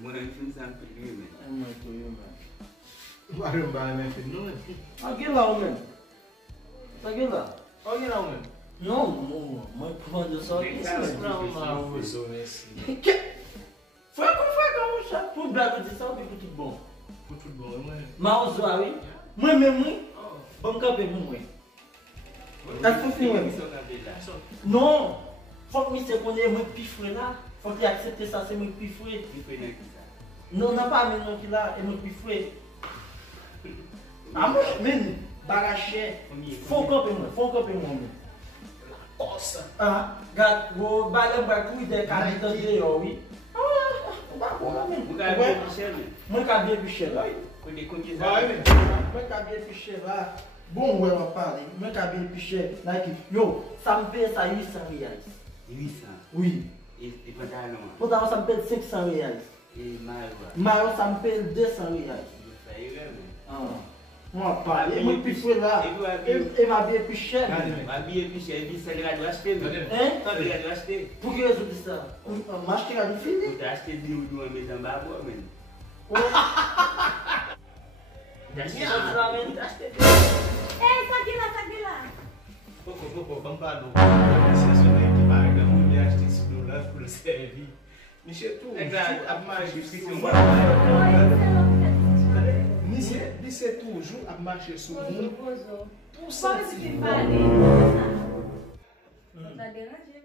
Moi, je suis un peu vieux, mais. Aqui lá, homem. Aqui lá. Olha lá, homem. Não, mãe, quando só Vem isso. cá, Foi como já. Por brado de saúde, muito bom. Futebol, mãe. Mas o aí, mãe mesmo, vamos cá ver mãe. Tá funcionando. Não, faut que você connaisse muito pifoué là. Faut que accepte ça, c'est muito pifoué. Não, não pas maintenant qu'il a, é muito pifoué. Ah, men, bagaché. Faut camper moi. Nossa! Ah, gato, vou bagar cuidar cabelo dele, oui. Mon cabelo biché là. Mon cabelo biché là. Bom, eu não falei. Mon cabelo biché là que yo, ça me paye ça 800 reais. 800. Oui. Et pantalon. Pourtant ça me paye 500 reais. Et maillot. Maillot ça me paye 200 reais. Ah. Moi pas, et moi puis fouet là. Et ma billet plus cher. Ma billet plus cher, et ça doit acheter. Hein? Ça doit acheter. Pour que je dise ça? M'acheter la fini. Tu as acheté 10 ou 12 mais dans ma boîte, mais. Acheter ça, mais acheter. Sai lá. Vamos para o. Esse é que vai dar mulher acha esse celular para servir. Michel, tu. Exato, a mais difícil. Disse toujours a marcher sur le monde. Tout ça. Pode se parler. Tá derrangendo.